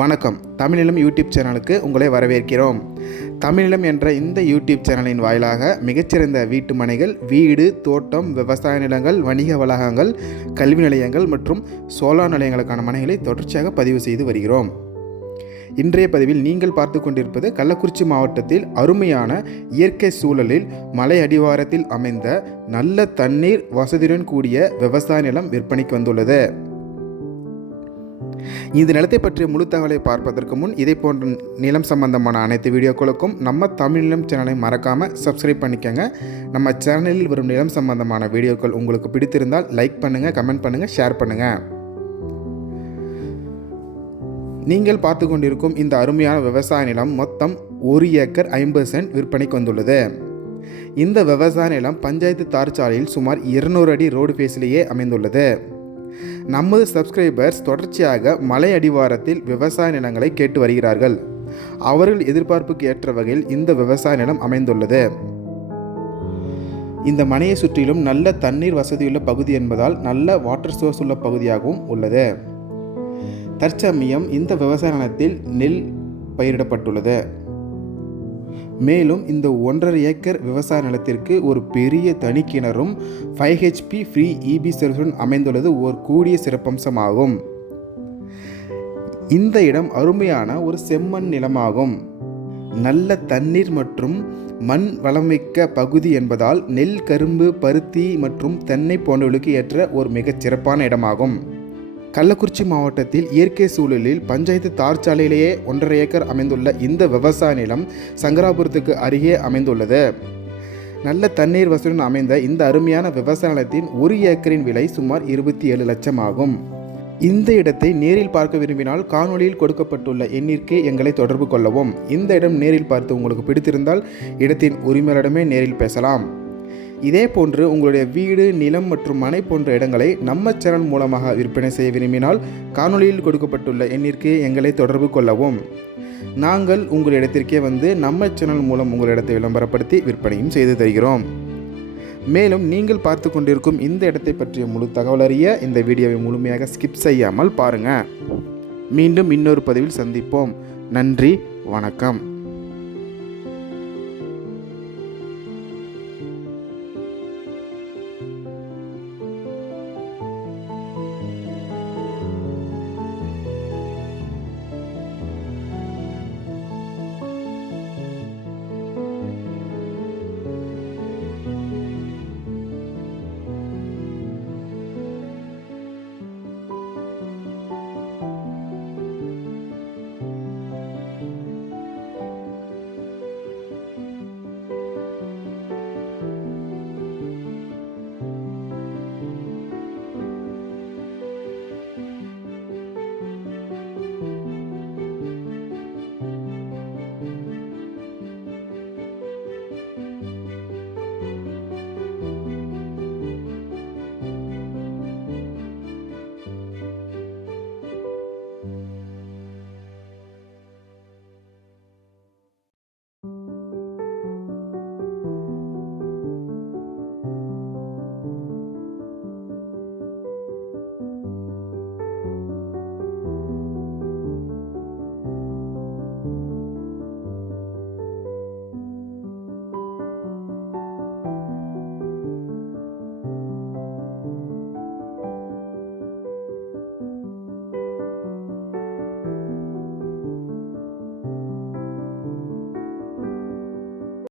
வணக்கம். தமிழிலம் யூடியூப் சேனலுக்கு உங்களை வரவேற்கிறோம். தமிழிலம் என்ற இந்த யூடியூப் சேனலின் வாயிலாக மிகச்சிறந்த வீட்டு மனைகள், வீடு, தோட்டம், விவசாய நிலங்கள், வணிக வளாகங்கள், கல்வி நிலையங்கள் மற்றும் சோலார் நிலையங்களுக்கான மனைகளை தொடர்ச்சியாக பதிவு செய்து வருகிறோம். இன்றைய பதிவில் நீங்கள் பார்த்து கொண்டிருப்பது கள்ளக்குறிச்சி மாவட்டத்தில் அருமையான இயற்கை சூழலில் மலை அடிவாரத்தில் அமைந்த நல்ல தண்ணீர் வசதியுடன் கூடிய விவசாய நிலம் விற்பனைக்கு வந்துள்ளது. இந்த நிலத்தை பற்றிய முழு தகவலை பார்ப்பதற்கு முன் இதை போன்ற நிலம் சம்பந்தமான அனைத்து வீடியோக்களுக்கும் நம்ம தமிழிலம் சேனலை மறக்காமல் சப்ஸ்கிரைப் பண்ணிக்கோங்க. நம்ம சேனலில் வரும் நிலம் சம்பந்தமான வீடியோக்கள் உங்களுக்கு பிடித்திருந்தால் லைக் பண்ணுங்கள், கமெண்ட் பண்ணுங்கள், ஷேர் பண்ணுங்கள். நீங்கள் பார்த்து கொண்டிருக்கும் இந்த அருமையான விவசாய நிலம் மொத்தம் 1 ஏக்கர் 50 சென்ட் விற்பனைக்கு வந்துள்ளது. இந்த விவசாய நிலம் பஞ்சாயத்து தார் சாலையில் சுமார் 200 அடி ரோடு பேஸிலேயே அமைந்துள்ளது. நமது சப்ஸ்கிரைபர்ஸ் தொடர்ச்சியாக மலை அடிவாரத்தில் விவசாய நிலங்களை கேட்டு வருகிறார்கள். அவர்கள் எதிர்பார்ப்புக்கு ஏற்ற வகையில் இந்த விவசாய நிலம் அமைந்துள்ளது. இந்த மனையை சுற்றிலும் நல்ல தண்ணீர் வசதியுள்ள பகுதி என்பதால் நல்ல வாட்டர் சோர்ஸ் உள்ள பகுதியாகவும் உள்ளது. தற்சமயம் இந்த விவசாய நிலத்தில் நெல் பயிரிடப்பட்டுள்ளது. மேலும் இந்த 1.5 ஏக்கர் விவசாய நிலத்திற்கு ஒரு பெரிய தனி கிணறும் 5 HP ஃப்ரீ EB சர்வீஸுடன் அமைந்துள்ளது ஒரு கூடிய சிறப்பம்சமாகும். இந்த இடம் அருமையான ஒரு செம்மண் நிலமாகும். நல்ல தண்ணீர் மற்றும் மண் வளமிக்க பகுதி என்பதால் நெல், கரும்பு, பருத்தி மற்றும் தென்னை போன்றவர்களுக்கு ஏற்ற ஒரு மிகச் சிறப்பான இடமாகும். கள்ளக்குறிச்சி மாவட்டத்தில் இயற்கை சூழலில் பஞ்சாயத்து தார் சாலையிலேயே 1.5 ஏக்கர் அமைந்துள்ள இந்த விவசாய நிலம் சங்கராபுரத்துக்கு அருகே அமைந்துள்ளது. நல்ல தண்ணீர் வசதியுடன் அமைந்த இந்த அருமையான விவசாய நிலத்தின் 1 ஏக்கரின் விலை சுமார் 27 லட்சம் ஆகும். இந்த இடத்தை நேரில் பார்க்க விரும்பினால் காணொலியில் கொடுக்கப்பட்டுள்ள எண்ணிற்கு எங்களை தொடர்பு கொள்ளவும். இந்த இடம் நேரில் பார்த்து உங்களுக்கு பிடித்திருந்தால் இடத்தின் உரிமையாளரிடமே நேரில் பேசலாம். இதே போன்று உங்களுடைய வீடு, நிலம் மற்றும் மனை போன்ற இடங்களை நம்ம சேனல் மூலமாக விற்பனை செய்ய விரும்பினால் காணொலியில் கொடுக்கப்பட்டுள்ள எண்ணிற்கு எங்களை தொடர்பு கொள்ளவும். நாங்கள் உங்கள் இடத்திற்கே வந்து நம்ம சேனல் மூலம் உங்கள் இடத்தை விளம்பரப்படுத்தி விற்பனையும் செய்து தருகிறோம். மேலும் நீங்கள் பார்த்து கொண்டிருக்கும் இந்த இடத்தை பற்றிய முழு தகவல் அறிய இந்த வீடியோவை முழுமையாக ஸ்கிப் செய்யாமல் பாருங்கள். மீண்டும் இன்னொரு பதிவில் சந்திப்போம். நன்றி, வணக்கம்.